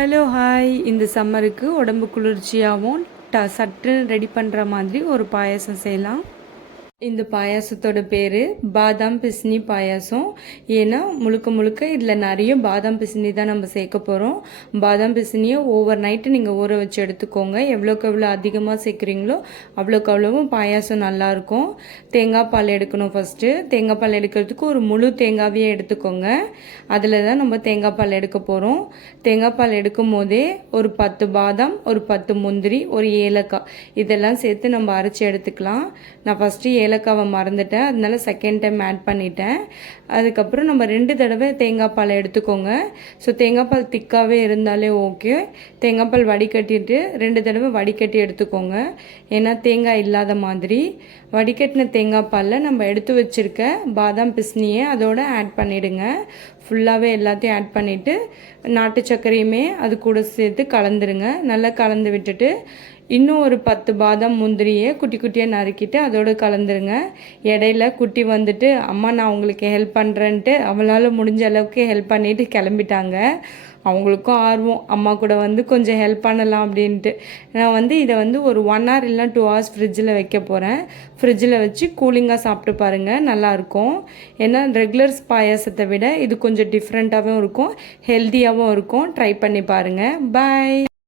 Hello hi. இந்த சம்மருக்கு உடம்பு குளிர்ச்சியாகவும் சட்டுன்னு ரெடி பண்ணுற மாதிரி ஒரு பாயாசம் செய்யலாம். இந்த பாயாசத்தோட பேர் பாதாம் பிசினி பாயாசம். ஏன்னா முழுக்க இதில் நிறைய பாதாம் பிசினி தான் நம்ம சேர்க்க போகிறோம். பாதாம் பிசினியை ஓவர் நைட்டு நீங்கள் ஊற வச்சு எடுத்துக்கோங்க. எவ்வளோக்கு எவ்வளோ அதிகமாக சேர்க்குறீங்களோ அவ்வளோக்கு அவ்வளோவும் பாயாசம் நல்லாயிருக்கும். தேங்காய் பால் எடுக்கணும். ஃபஸ்ட்டு தேங்காய் பால் எடுக்கிறதுக்கு ஒரு முழு தேங்காயே எடுத்துக்கோங்க. அதில் தான் நம்ம தேங்காய் பால் எடுக்க போகிறோம். தேங்காய் பால் எடுக்கும் போதே ஒரு 10 பாதாம், ஒரு 10 முந்திரி, ஒரு ஏலக்காய் இதெல்லாம் சேர்த்து நம்ம அரைச்சி எடுத்துக்கலாம். நான் ஃபஸ்ட்டு ஏலக்காவை மறந்துட்டேன், அதனால செகண்ட் டைம் ஆட் பண்ணிட்டேன். அதுக்கப்புறம் நம்ம 2 தடவை தேங்காய் பால் எடுத்துக்கோங்க. ஸோ தேங்காய் பால் திக்காகவே இருந்தாலே ஓகே. தேங்காய் பால் வடிகட்டிட்டு 2 தடவை வடிகட்டி எடுத்துக்கோங்க. ஏன்னா தேங்காய் இல்லாத மாதிரி வடிகட்டின தேங்காய் பாலில் நம்ம எடுத்து வச்சுருக்க பாதாம் பிஸ்னியை அதோடு ஆட் பண்ணிவிடுங்க. ஃபுல்லாகவே எல்லாத்தையும் ஆட் பண்ணிவிட்டு நாட்டு சர்க்கரையுமே அது கூட சேர்த்து கலந்துருங்க. நல்லா கலந்து விட்டுட்டு இன்னும் ஒரு 10 பாதாம் முந்திரியை குட்டி குட்டியாக நறுக்கிட்டு அதோடு கலந்துருங்க. இடையில குட்டி வந்துட்டு அம்மா நான் உங்களுக்கு ஹெல்ப் பண்ணுறேன்ட்டு அவளால் முடிஞ்ச அளவுக்கு ஹெல்ப் பண்ணிவிட்டு கிளம்பிட்டாங்க. அவங்களுக்கும் ஆர்வம் அம்மா கூட வந்து கொஞ்சம் ஹெல்ப் பண்ணலாம் அப்படின்ட்டு. நான் இதை ஒரு 1 hour இல்லைனா 2 hours ஃப்ரிட்ஜில் வைக்க போகிறேன். ஃப்ரிட்ஜில் வச்சு கூலிங்காக சாப்பிட்டு பாருங்கள், நல்லாயிருக்கும். ஏன்னா ரெகுலர் பாயாசத்தை விட இது கொஞ்சம் டிஃப்ரெண்ட்டாகவும் இருக்கும், ஹெல்த்தியாகவும் இருக்கும். ட்ரை பண்ணி பாருங்கள். பாய்.